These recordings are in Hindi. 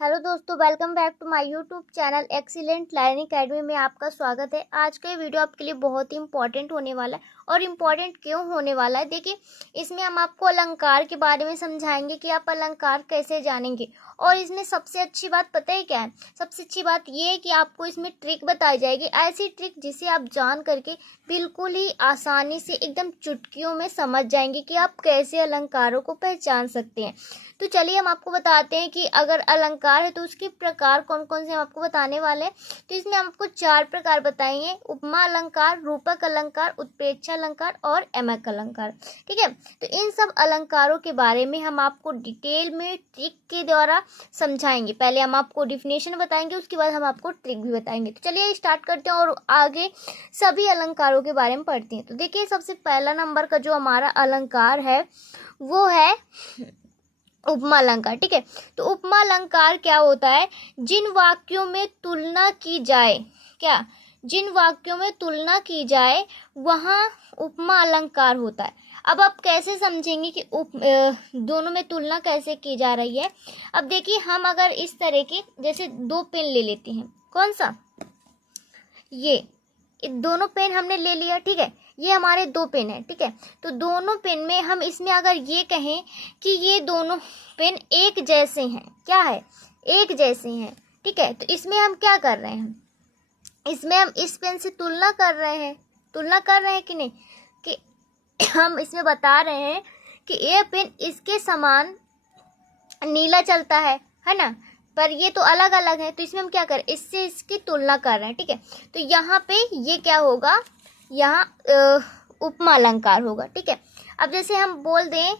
हेलो दोस्तों, welcome back to my YouTube channel Excellent Learning Academy में आपका स्वागत है। आज का ये वीडियो आपके लिए बहुत ही इंपॉर्टेंट होने वाला है। और इम्पॉर्टेंट क्यों होने वाला है, देखिए इसमें हम आपको अलंकार के बारे में समझाएंगे कि आप अलंकार कैसे जानेंगे। और इसमें सबसे अच्छी बात पता है क्या है? सबसे अच्छी बात ये है कि आपको इसमें ट्रिक बताई जाएगी, ऐसी ट्रिक जिसे आप जान करके बिल्कुल ही आसानी से एकदम चुटकियों में समझ जाएंगे कि आप कैसे अलंकारों को पहचान सकते हैं। तो चलिए हम आपको बताते हैं कि अगर अलंकार है तो उसके प्रकार कौन कौन से हम आपको बताने वाले हैं। तो इसमें हम आपको 4 प्रकार बताएंगे: उपमा अलंकार, रूपक अलंकार, उत्प्रेक्षा अलंकार और यमक अलंकार। ठीक है, तो इन सब अलंकारों के बारे में हम आपको डिटेल में ट्रिक के द्वारा समझाएंगे। पहले हम आपको डिफिनेशन बताएंगे, उसके बाद हम आपको ट्रिक भी बताएंगे। तो चलिए स्टार्ट करते हैं और आगे सभी अलंकारों के बारे में पढ़ते हैं। तो देखिए सबसे पहला नंबर का जो हमारा अलंकार है वो है उपमा अलंकार। ठीक है, तो उपमा अलंकार क्या होता है? जिन वाक्यों में तुलना की जाए, क्या जिन वाक्यों में तुलना की जाए वहाँ उपमा अलंकार होता है। अब आप कैसे समझेंगे कि दोनों में तुलना कैसे की जा रही है? अब देखिए हम अगर इस तरह के जैसे 2 पेन ले लेते हैं, कौन सा, ये दोनों पेन हमने ले लिया। ठीक है, ये हमारे 2 पेन है। ठीक है, तो दोनों पेन में हम इसमें अगर ये कहें कि ये दोनों पेन एक जैसे हैं, क्या है, एक जैसे हैं। ठीक है, तो इसमें हम क्या कर रहे हैं? इसमें हम इस पेन से तुलना कर रहे हैं, कि नहीं, कि हम इसमें बता रहे हैं कि ये पेन इसके समान नीला चलता है ना, पर ये तो अलग अलग है। तो इसमें हम क्या करें, इससे इसकी तुलना कर रहे हैं। ठीक है, तो यहाँ पे ये क्या होगा, यहाँ उपमा अलंकार होगा। ठीक है, अब जैसे हम बोल दें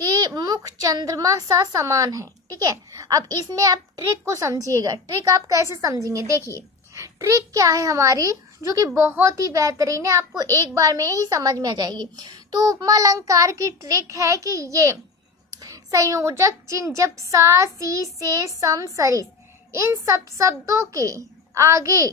कि मुख चंद्रमा सा समान है। ठीक है, अब इसमें आप ट्रिक को समझिएगा। ट्रिक आप कैसे समझेंगे? देखिए ट्रिक क्या है हमारी, जो कि बहुत ही बेहतरीन है, आपको एक बार में ही समझ में आ जाएगी। तो उपमा अलंकार की ट्रिक है कि ये संयोजक चिन्ह जब सा, सी, से, सम, सरिस इन सब शब्दों के आगे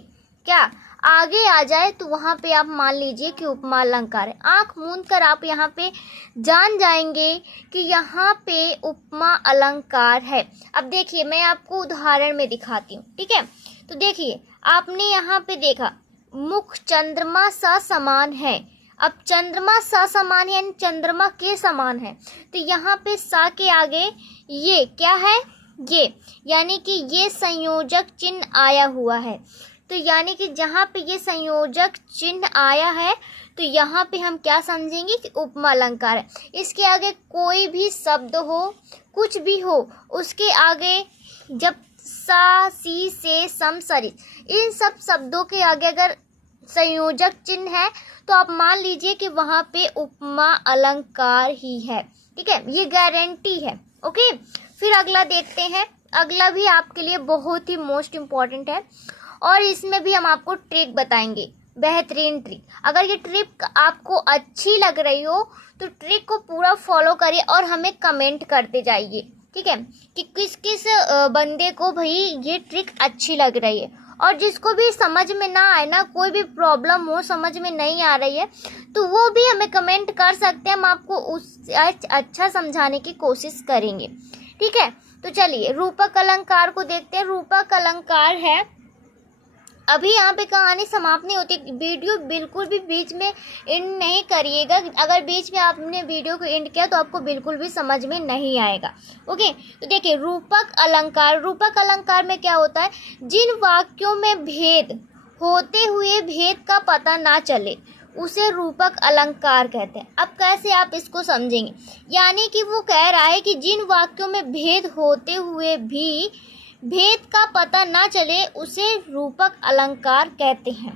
क्या आगे आ जाए तो वहाँ पे आप मान लीजिए कि उपमा अलंकार है। आंख मूंद कर आप यहाँ पे जान जाएंगे कि यहाँ पे उपमा अलंकार है। अब देखिए मैं आपको उदाहरण में दिखाती हूँ। ठीक है, तो देखिए आपने यहाँ पे देखा मुख चंद्रमा सा समान है। अब चंद्रमा सा समान है यानी चंद्रमा के समान है, तो यहाँ पे सा के आगे ये क्या है, ये यानी कि ये संयोजक चिन्ह आया हुआ है। तो यानी कि जहाँ पे ये संयोजक चिन्ह आया है तो यहाँ पे हम क्या समझेंगे कि उपमा अलंकार है। इसके आगे कोई भी शब्द हो, कुछ भी हो, उसके आगे जब सा, सी, से, सम, सरिस इन सब शब्दों के आगे अगर संयोजक चिन्ह है तो आप मान लीजिए कि वहाँ पे उपमा अलंकार ही है। ठीक है, ये गारंटी है। ओके, फिर अगला देखते हैं। अगला भी आपके लिए बहुत ही मोस्ट इम्पॉर्टेंट है और इसमें भी हम आपको ट्रिक बताएंगे, बेहतरीन ट्रिक। अगर ये ट्रिक आपको अच्छी लग रही हो तो ट्रिक को पूरा फॉलो करिए और हमें कमेंट करते जाइए। ठीक है, कि किस किस बंदे को भाई ये ट्रिक अच्छी लग रही है। और जिसको भी समझ में ना आए ना, कोई भी प्रॉब्लम हो, समझ में नहीं आ रही है, तो वो भी हमें कमेंट कर सकते हैं, हम आपको उस अच्छा समझाने की कोशिश करेंगे। ठीक है, तो चलिए रूपक अलंकार को देखते हैं। रूपक अलंकार है, अभी यहाँ पे कहानी समाप्त नहीं होती। वीडियो बिल्कुल भी बीच में एंड नहीं करिएगा। अगर बीच में आपने वीडियो को एंड किया तो आपको बिल्कुल भी समझ में नहीं आएगा। ओके, तो देखिए रूपक अलंकार, रूपक अलंकार में क्या होता है? जिन वाक्यों में भेद होते हुए भेद का पता ना चले उसे रूपक अलंकार कहते हैं। अब कैसे आप इसको समझेंगे? यानी कि वो कह रहा है कि जिन वाक्यों में भेद होते हुए भी भेद का पता ना चले उसे रूपक अलंकार कहते हैं।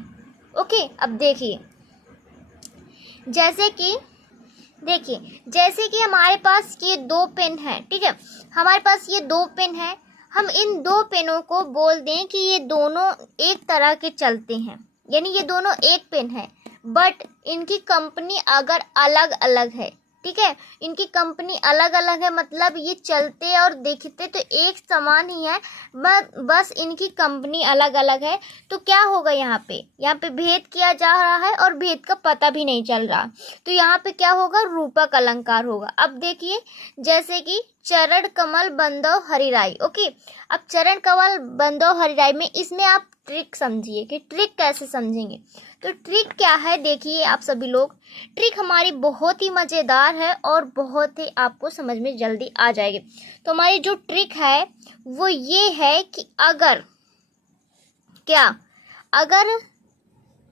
ओके, अब देखिए जैसे कि हमारे पास ये 2 पेन है। ठीक है, हमारे पास ये 2 पेन है। हम इन 2 पेनों को बोल दें कि ये दोनों एक तरह के चलते हैं, यानी ये दोनों एक पेन है, बट इनकी कंपनी अगर अलग अलग है। ठीक है, इनकी कंपनी अलग अलग है, मतलब ये चलते और दिखते तो एक समान ही है, बस इनकी कंपनी अलग अलग है। तो क्या होगा यहाँ पे भेद किया जा रहा है और भेद का पता भी नहीं चल रहा, तो यहाँ पे क्या होगा, रूपक अलंकार होगा। अब देखिए जैसे कि चरण कमल बंदो हरिराई। ओके, अब चरण कमल बंदो हरिराई में इसमें आप ट्रिक समझिए कि ट्रिक कैसे समझेंगे। तो ट्रिक क्या है, देखिए आप सभी लोग, ट्रिक हमारी बहुत ही मज़ेदार है और बहुत ही आपको समझ में जल्दी आ जाएगी। तो हमारी जो ट्रिक है वो ये है कि अगर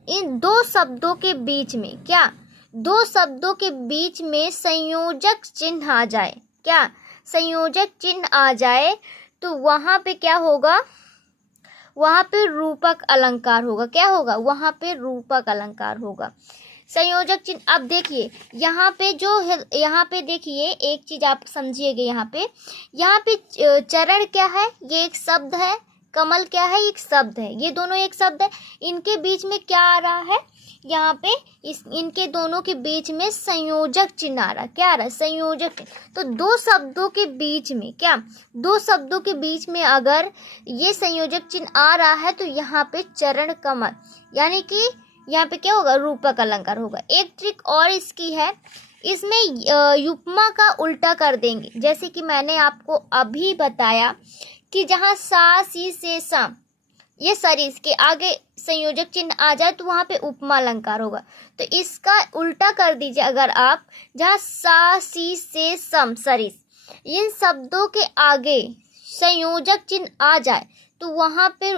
इन दो शब्दों के बीच में दो शब्दों के बीच में संयोजक चिन्ह आ जाए, संयोजक चिन्ह आ जाए, तो वहाँ पे क्या होगा, वहाँ पे रूपक अलंकार होगा। क्या होगा, वहाँ पे रूपक अलंकार होगा, संयोजक चिन्ह। अब देखिए यहाँ पे देखिए एक चीज आप समझिएगा, यहाँ पे चरण क्या है, ये एक शब्द है, कमल क्या है, एक शब्द है, ये दोनों एक शब्द है। इनके बीच में क्या आ रहा है, यहाँ पे इनके दोनों के बीच में संयोजक चिन्ह आ रहा है। क्या आ रहा है, संयोजक चिन्ह। तो दो शब्दों के बीच में अगर ये संयोजक चिन्ह आ रहा है तो यहाँ पे चरण कमल, यानी कि यहाँ पे क्या होगा, रूपक अलंकार होगा। एक ट्रिक और इसकी है, इसमें युग्मा का उल्टा कर देंगे। जैसे कि मैंने आपको अभी बताया कि जहाँ सा सी से सा, ये सरिस के आगे संयोजक चिन्ह आ जाए तो वहाँ पे उपमा अलंकार होगा। तो इसका उल्टा कर दीजिए, अगर आप जहाँ सा सी से सम सरिस, इन शब्दों के आगे संयोजक चिन्ह आ जाए तो वहाँ पे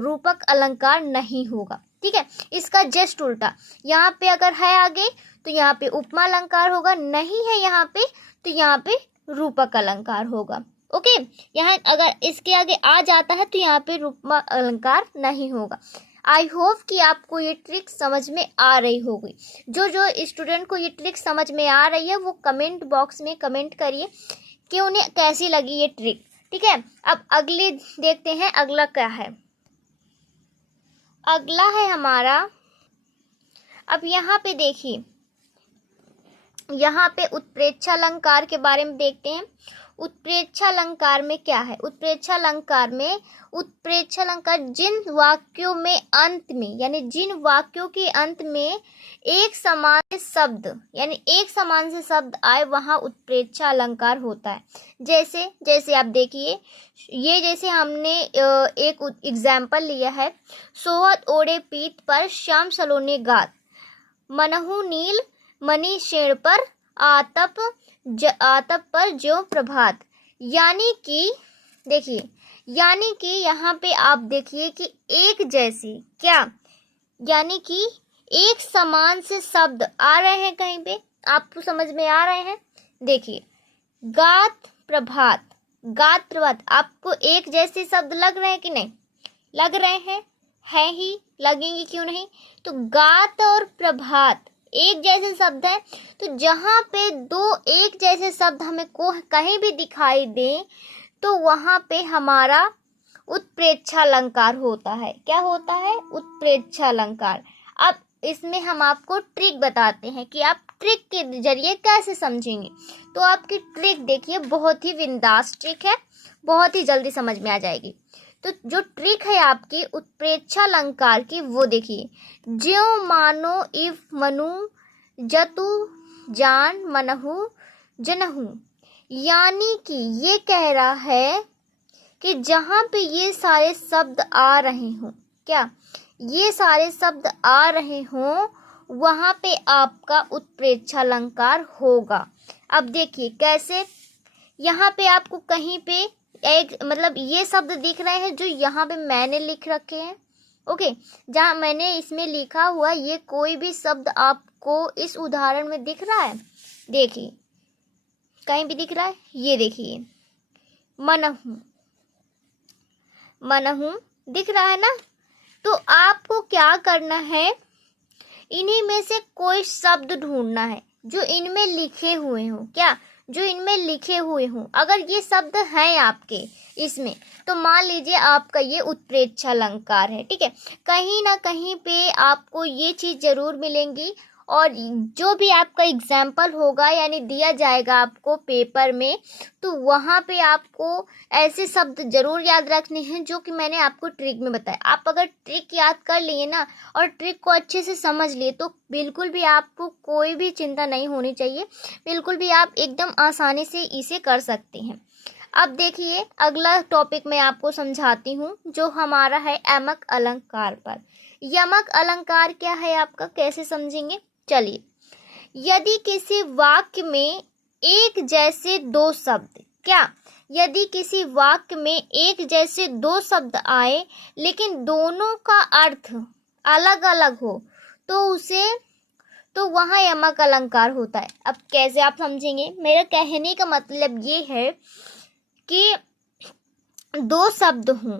रूपक अलंकार नहीं होगा। ठीक है, इसका जस्ट उल्टा, यहाँ पे अगर है आगे तो यहाँ पे उपमा अलंकार होगा, नहीं है यहाँ पे तो यहाँ पे रूपक अलंकार होगा। ओके, यहाँ अगर इसके आगे आ जाता है तो यहाँ पे रूपमा अलंकार नहीं होगा। आई होप कि आपको ये ट्रिक समझ में आ रही होगी। जो स्टूडेंट को ये ट्रिक समझ में आ रही है वो कमेंट बॉक्स में कमेंट करिए कि उन्हें कैसी लगी ये ट्रिक। ठीक है, अब अगली देखते हैं, अगला क्या है। अगला है हमारा, अब यहाँ पे देखिए, यहाँ पे उत्प्रेक्षा अलंकार के बारे में देखते हैं। उत्प्रेक्षा अलंकार में क्या है, उत्प्रेक्षा अलंकार जिन वाक्यों में अंत में, यानी जिन वाक्यों के अंत में एक समान शब्द, यानी एक समान से शब्द आए, वहाँ उत्प्रेक्षा अलंकार होता है। जैसे आप देखिए, ये जैसे हमने एक एग्जाम्पल लिया है, सोहत ओढ़े पीत पर श्याम सलोने गात, मनहु नील मणि शेण पर आतप पर ज्यों प्रभात। यानी कि यहाँ पे आप देखिए कि एक जैसी, यानी कि एक समान से शब्द आ रहे हैं, कहीं पे आपको समझ में आ रहे हैं। देखिए, गात प्रभात, आपको एक जैसे शब्द लग रहे हैं कि नहीं, लग रहे हैं, है ही, लगेंगे क्यों नहीं। तो गात और प्रभात एक जैसे शब्द है, तो जहाँ पे दो एक जैसे शब्द हमें कहीं भी दिखाई दे तो वहाँ पे हमारा उत्प्रेक्षा अलंकार होता है। क्या होता है, उत्प्रेक्षा अलंकार। अब इसमें हम आपको ट्रिक बताते हैं कि आप ट्रिक के जरिए कैसे समझेंगे। तो आपकी ट्रिक देखिए, बहुत ही बिंदास ट्रिक है, बहुत ही जल्दी समझ में आ जाएगी। तो जो ट्रिक है आपकी उत्प्रेक्षा अलंकार की, वो देखिए, ज्यों मानो इफ मनु जतु जान मनहु जनहु। यानी कि ये कह रहा है कि जहाँ पे ये सारे शब्द आ रहे हों, ये सारे शब्द आ रहे हों, वहाँ पे आपका उत्प्रेक्षा अलंकार होगा। अब देखिए कैसे, यहाँ पे आपको कहीं पे एक मतलब ये शब्द दिख रहे हैं जो यहाँ पे मैंने लिख रखे हैं। ओके, जहाँ मैंने इसमें लिखा हुआ ये कोई भी शब्द आपको इस उदाहरण में दिख रहा है, देखिए कहीं भी दिख रहा है, ये देखिए मनहु दिख रहा है ना। तो आपको क्या करना है, इन्हीं में से कोई शब्द ढूंढना है जो इनमें लिखे हुए हों, जो इनमें लिखे हुए हों। अगर ये शब्द हैं आपके इसमें, तो मान लीजिए आपका ये उत्प्रेक्षा अलंकार है। ठीक है, कहीं ना कहीं पे आपको ये चीज़ जरूर मिलेंगी और जो भी आपका एग्जाम्पल होगा यानी दिया जाएगा आपको पेपर में, तो वहाँ पे आपको ऐसे शब्द जरूर याद रखने हैं जो कि मैंने आपको ट्रिक में बताया। आप अगर ट्रिक याद कर लिए ना और ट्रिक को अच्छे से समझ लिए तो बिल्कुल भी आपको कोई भी चिंता नहीं होनी चाहिए, बिल्कुल भी आप एकदम आसानी से इसे कर सकते हैं। अब देखिए अगला टॉपिक मैं आपको समझाती हूँ जो हमारा है यमक अलंकार पर। यमक अलंकार क्या है आपका, कैसे समझेंगे, चलिए। यदि किसी वाक्य में एक जैसे दो शब्द, क्या यदि किसी वाक्य में एक जैसे दो शब्द आए लेकिन दोनों का अर्थ अलग अलग हो तो वहाँ यमक अलंकार होता है। अब कैसे आप समझेंगे, मेरा कहने का मतलब ये है कि दो शब्द हों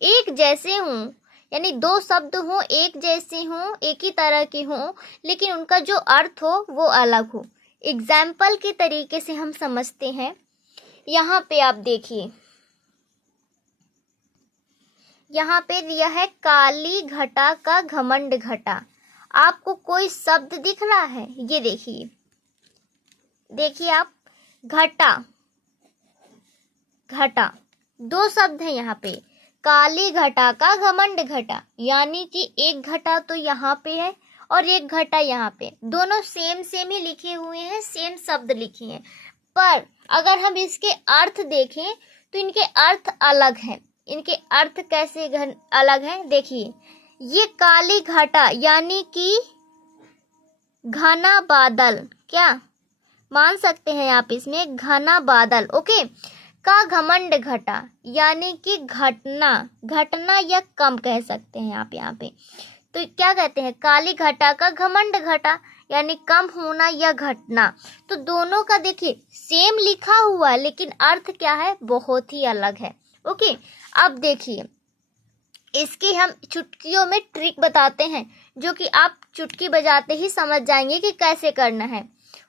एक जैसे हों, यानी दो शब्द हों एक जैसे हों, एक ही तरह के हों, लेकिन उनका जो अर्थ हो वो अलग हो। एग्जाम्पल के तरीके से हम समझते हैं। यहाँ पे आप देखिए, यहाँ पे दिया है काली घटा का घमंड घटा। आपको कोई शब्द दिख रहा है, ये देखिए, देखिए आप, घटा घटा, दो शब्द हैं यहाँ पे, काली घटा का घमंड घटा, यानी कि एक घटा तो यहाँ पे है और एक घटा यहाँ पे, दोनों सेम ही लिखे हुए हैं, सेम शब्द लिखे हैं, पर अगर हम इसके अर्थ देखें तो इनके अर्थ अलग हैं। इनके अर्थ कैसे अलग हैं, देखिए, ये काली घटा यानी कि घना बादल, क्या मान सकते हैं आप इसमें, घना बादल, ओके, का घमंड घटा यानी कि घटना या कम कह सकते हैं आप यहाँ पे। तो क्या कहते हैं, काली घटा का घमंड घटा यानी कम होना या घटना। तो दोनों का देखिए सेम लिखा हुआ है लेकिन अर्थ क्या है, बहुत ही अलग है। ओके, अब देखिए इसकी हम चुटकियों में ट्रिक बताते हैं जो कि आप चुटकी बजाते ही समझ जाएंगे कि कैसे करना है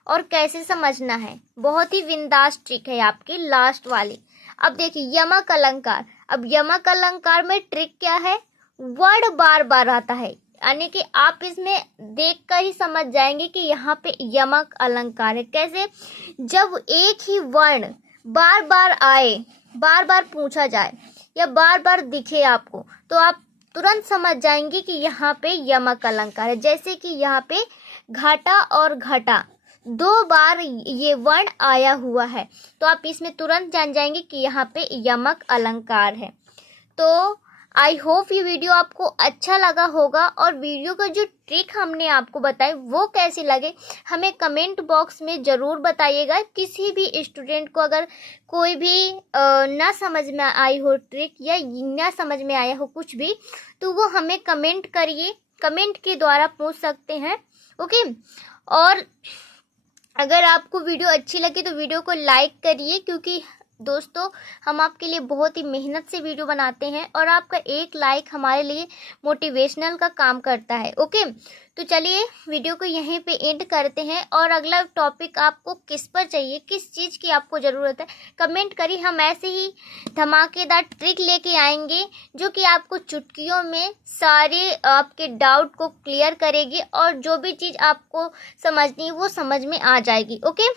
और कैसे समझना है। बहुत ही बिंदास ट्रिक है आपकी लास्ट वाली। अब देखिए यमक अलंकार। अब यमक अलंकार में ट्रिक क्या है, वर्ड बार बार आता है, यानी कि आप इसमें देखकर ही समझ जाएंगे कि यहाँ पे यमक अलंकार है। कैसे, जब एक ही वर्ण बार बार आए, बार बार पूछा जाए या बार बार दिखे आपको, तो आप तुरंत समझ जाएंगे कि यहाँ पे यमक अलंकार है। जैसे कि यहाँ पे घाटा और घटा दो बार ये वर्ण आया हुआ है, तो आप इसमें तुरंत जान जाएंगे कि यहाँ पे यमक अलंकार है। तो आई होप ये वीडियो आपको अच्छा लगा होगा, और वीडियो का जो ट्रिक हमने आपको बताई वो कैसी लगे हमें कमेंट बॉक्स में ज़रूर बताइएगा। किसी भी स्टूडेंट को अगर कोई भी ना समझ में आई हो ट्रिक या ना समझ में आया हो कुछ भी, तो वो हमें कमेंट करिए, कमेंट के द्वारा पूछ सकते हैं। ओके, और अगर आपको वीडियो अच्छी लगी तो वीडियो को लाइक करिए, क्योंकि दोस्तों हम आपके लिए बहुत ही मेहनत से वीडियो बनाते हैं और आपका एक लाइक हमारे लिए मोटिवेशनल का काम करता है। ओके, तो चलिए वीडियो को यहीं पे एंड करते हैं, और अगला टॉपिक आपको किस पर चाहिए, किस चीज़ की आपको ज़रूरत है, कमेंट करिए। हम ऐसे ही धमाकेदार ट्रिक लेके आएंगे जो कि आपको चुटकियों में सारे आपके डाउट को क्लियर करेगी, और जो भी चीज़ आपको समझनी है वो समझ में आ जाएगी। ओके।